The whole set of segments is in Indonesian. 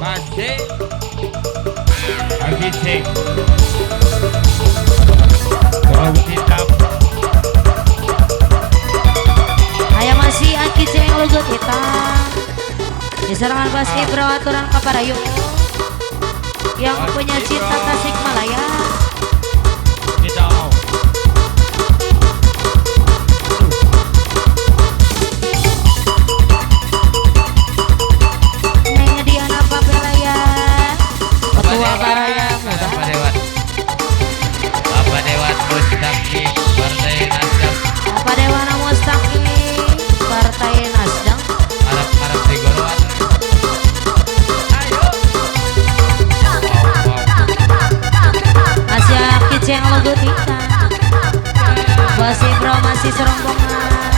Masih lagi cek kalau hitam. Ayah masih aki ceng lugut hitam. Di serangan basket beraturan kaparayo yang punya cinta Tasik Malaya. Tidak mau. Neng Diana Papelaya, ketua Baraya Muda. Bapak Dewan Mustaqim Partai Nasdem. Bapak Dewana Mustaqim Partai Nasdem. Harap-harap digoroan. Ayo. Masih aki ceng lugut hitam. Bos Ibro masih serombongan.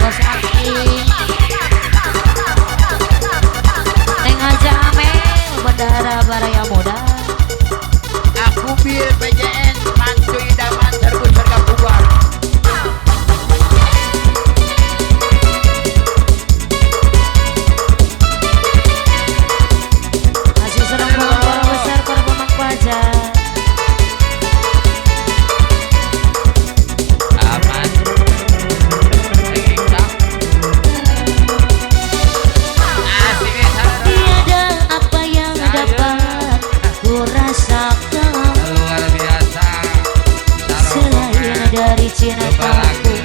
Bos Aki. Neng aja Amel Bendara Baraya Muda. Aku bir PJN mantu idaman serbu serga bubar. Masih serombongan para besar para pemang pajak. Aman. Tinggal. Asik Tiada apa yang dapat ku rasakan luar biasa. selain dari cintaku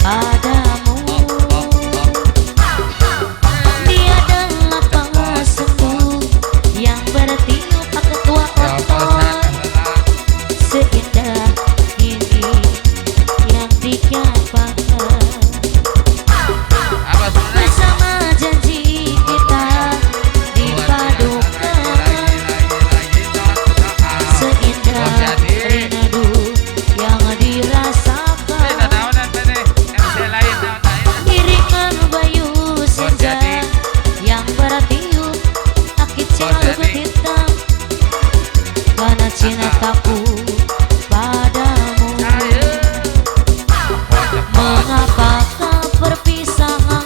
padamu. Tiada lapang sembuh yang bertiup ketua otot seindah ini yang dikatakan. Bersama janji kita dipadukan seindah rindu yang dirasakan. Iringan bayu senja yang bertiup akit lugut hitam karena cintaku padamu. Mengapakah perpisahan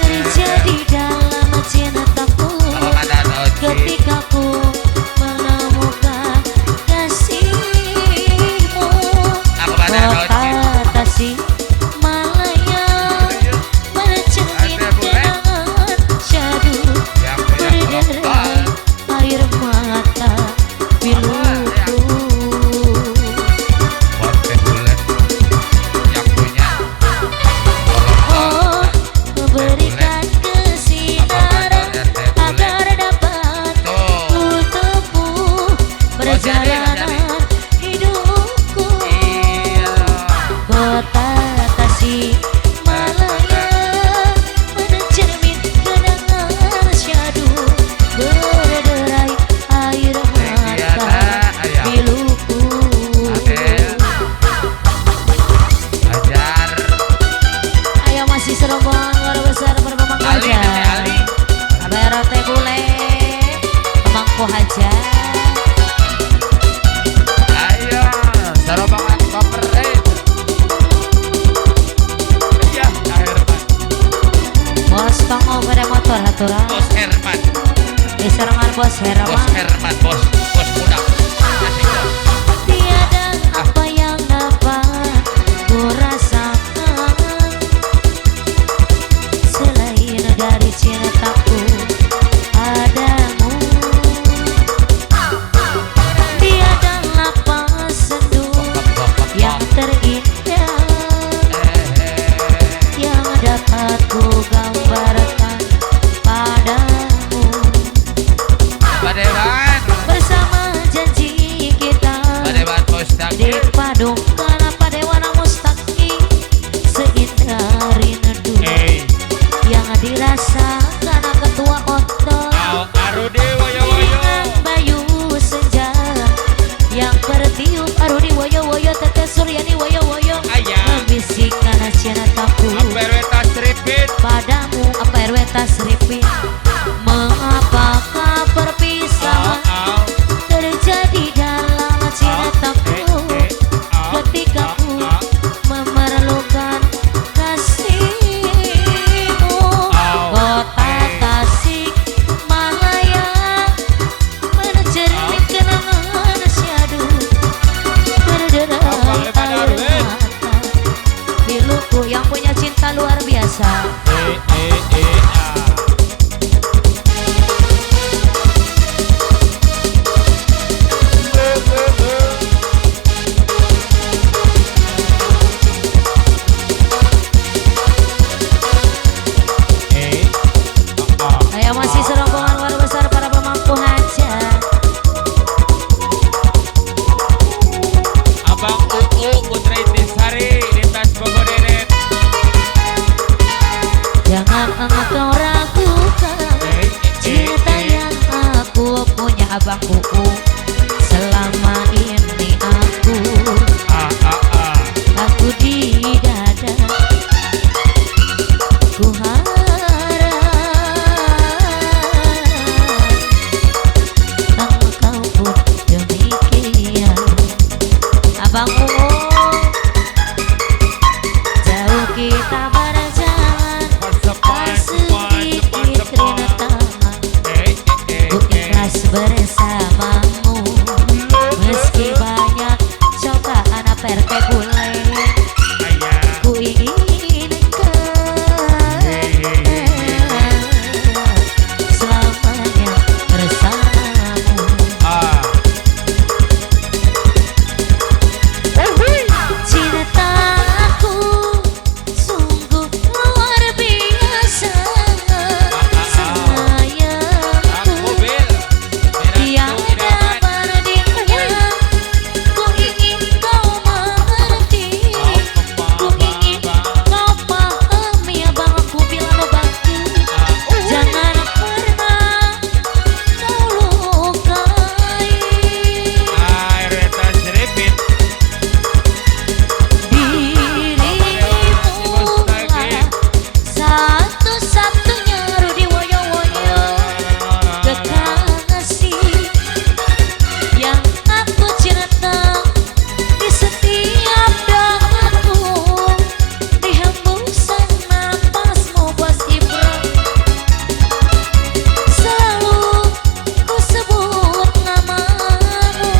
terjadi dalam cintaku ketika ku menemukan kasihmu. Kota Tasik Malaya bercermin kenangan syadu berderai air mata piluku. Oh, berikan kesinaran agar dapat ku tempuh perjalanan hidupku. Kota Tasik Malaya mencermin kenangan syadu berderai air mata piluku. Ayo masih serombongan luar besar berpemang pajak. BRT Bule Pemangku Haja. Bos Tongo pada motor haturan. Bos Herman, Di serangan Bos Bos Herman. Herman, bos muda. Asik dong. Tiada apa yang dapat ku rasakan selain dari cintaku padamu. Tiada lapang sendu yang terindah yang dapat ku gambarkan padamu. Pak Dewan. Bersama janji Bang Uu. Selama ini aku di dada, ku harap engkau pun demikian. Abang Uu, jauh kita berjalan, tak sedikit rintangan. Ku ikhlas bersamamu, meski banyak cobaan perkebulan. Ku inginkan selamanya bersamamu. Cintaku sungguh luar biasa, sayangku tiada bandingnya. Ku ingin kau mengerti, ku ingin kau pahami. Abang aku bilang lo bangkit, jangan pernah kau lukai dirimu lah. Satu-satunya Rudi Woyo-Woyo, kekasih yang aku cinta. Di setiap doaku, di hembusan napasmu Bos Ibro, selalu ku sebut namamu.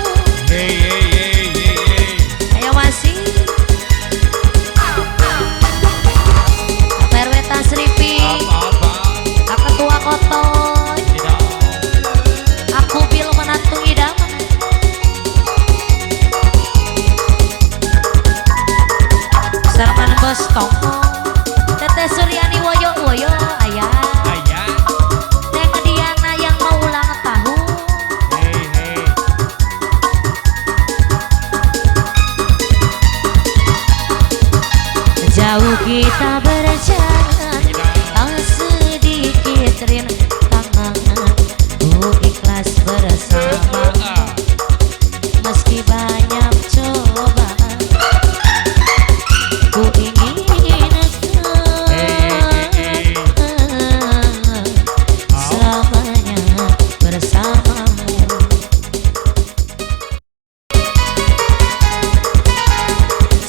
Ayo masih RW Tasrifi, Ketua Kotoy, aku bilang menantu idaman. Serman Bos Tongko, Teteh Suryani Woyo-Woyo, ayah Neng Diana yang mau ulang tahun. Jauh kita berjalan, tak sedikit rintangan. Ku ikhlas bersamamu, meski banyak cobaan. Ku inginkan selamanya bersamamu.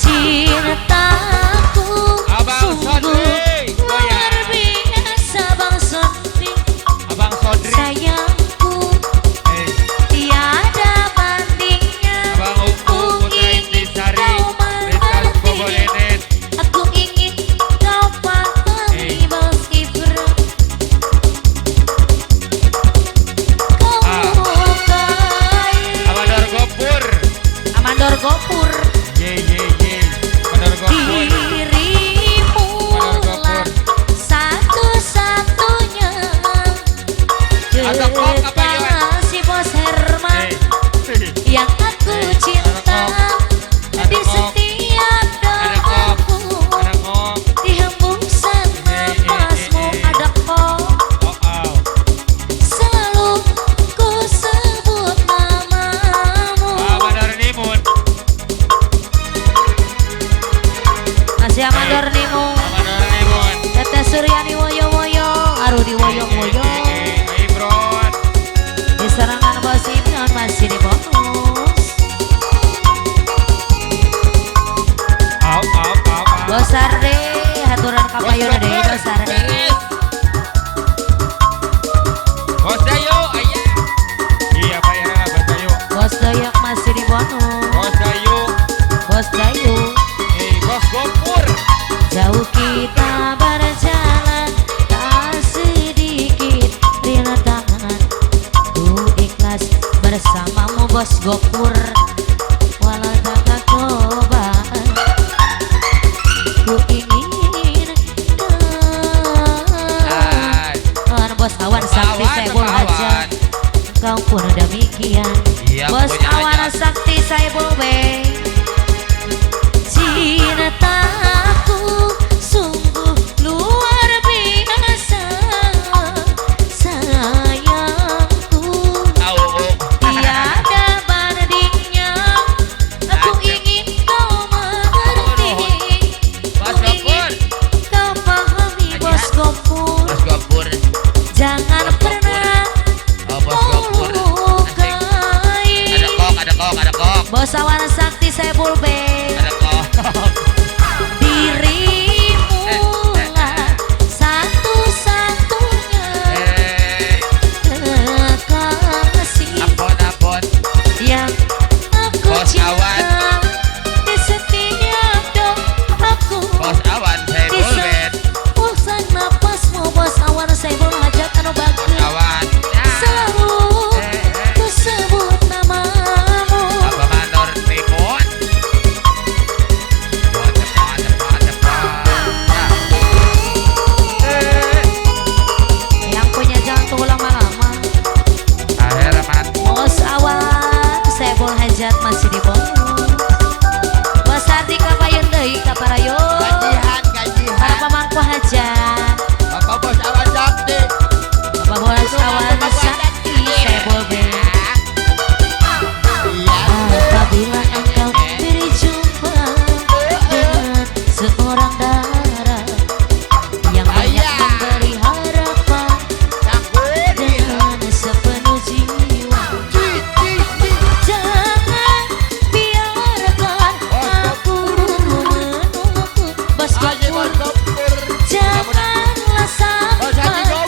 Cintaku sungguh luar biasa, Bang Sodi. Sayangku tiada bandingnya. Aku ingin kau mengerti, aku ingin kau pahami Bos Ibro. Kau lukai Amandor Gopur, dirimu lah satu-satunya kekasih Bos Herman yang aku cinta. Di setiap doaku, di hembusan napasmu ada kau, selalu ku sebut namamu. Masih Amandor Nimun, Teteh Suryani Woyo-Woyo, Arudi Woyo-Woyo. Di serangan Bos Ibnon masih di bonus. Bos Arde, haturan kapayon deh Bos Arde. Bos Doyok masih di bonus. Bos Dayu, jauh kita berjalan, tak sedikit rintangan. Ku ikhlas bersamamu Bos Gopur, walau tak cobaan. Ku ingin Bos Awan Sakti Saibul Hajar, kau pun demikian. Bos Awan Sakti Saibul Bey, cintaku sungguh luar biasa, sayangku Bos Awan Sakti Sebul B. Ada kok. Dirimu lah satu-satunya kekasih Ampun. yang aku Bos Awan. cinta di setiap doaku. Bos Awan saya Di bulbet. sepulsan napasmu Bos Awan Sebul hajat anu bagus. Awan. Selalu ku sebut namamu. Apa manor timun? Cepat. Yang punya jangan tunggu lama-lama. Akhir mat. Bos Awan Sebul hajat masih di bawah. Bos Ardi kapayun deui ka parayon. Para Gajian. pamangku hajat. Bapak Bos Awan Sakti. Bapak Bos Awan Sakti Sebul B. Iya. Apabila engkau berjumpa dengan seorang darah yang banyak memberi harapan dengan sepenuh jiwa, jangan biarkan aku menunggu. Bos Gopur, janganlah sampai engkau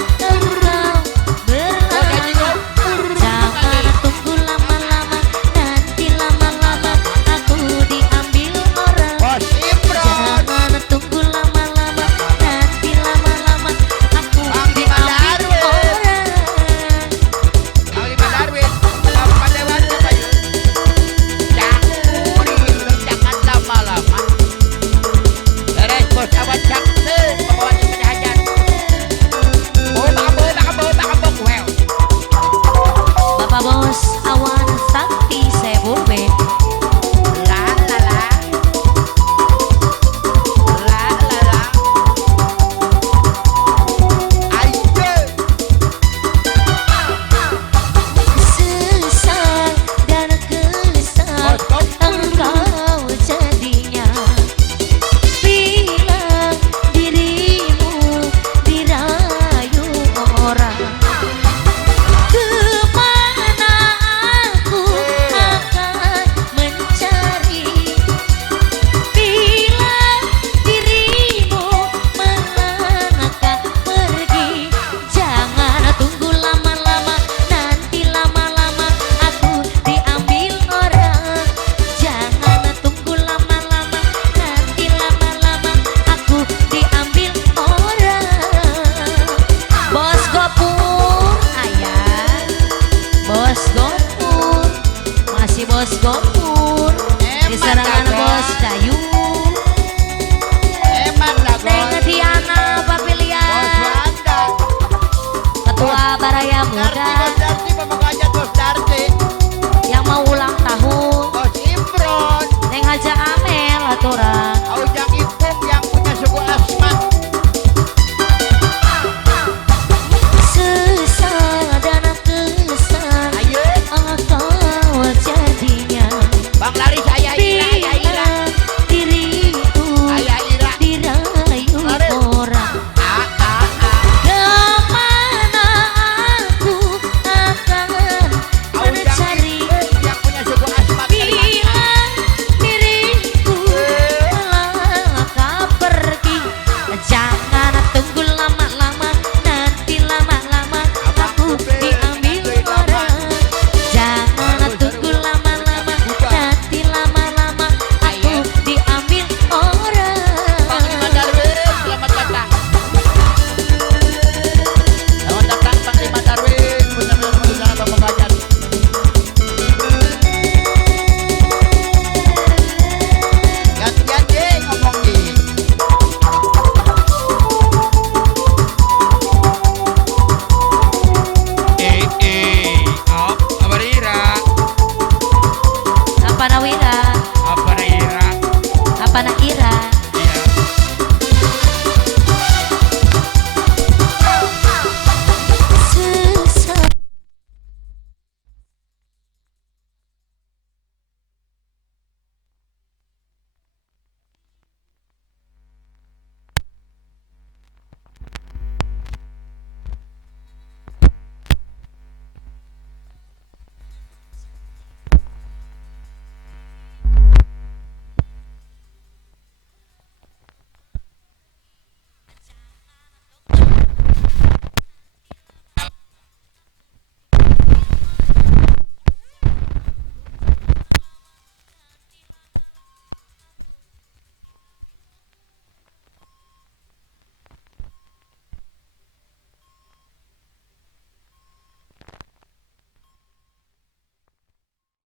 berlama. Jangan tunggu lama-lama, nanti lama-lama aku diambil orang. Bos Imron. Jangan tunggu lama-lama, nanti lama-lama aku diambil orang. Bang Lima Darwin. Bapak Dewan Kayu. Jangan lama-lama. Beres Bos Awan Sakti. Bapak Wajib Hajat. Bakabok. Well. Bapak Bos Awan Sakti Sebul B. La la la. La la la. Ayo. Sesal dan gelisah engkau jadinya bila dirimu dirayu orang. Kemana aku akan mencari bila dirimu melangkah pergi. Jangan tunggu lama-lama, nanti lama-lama aku diambil orang. Jangan tunggu lama-lama, nanti lama-lama aku diambil orang. Bos Gopur, ayah. Bos Gopur, masih Bos Gopur. Di serangan Bos Dayu. Hemat lah Neng Bos. Diana Bos Papilian, Wanda. Ketua Baraya Muda.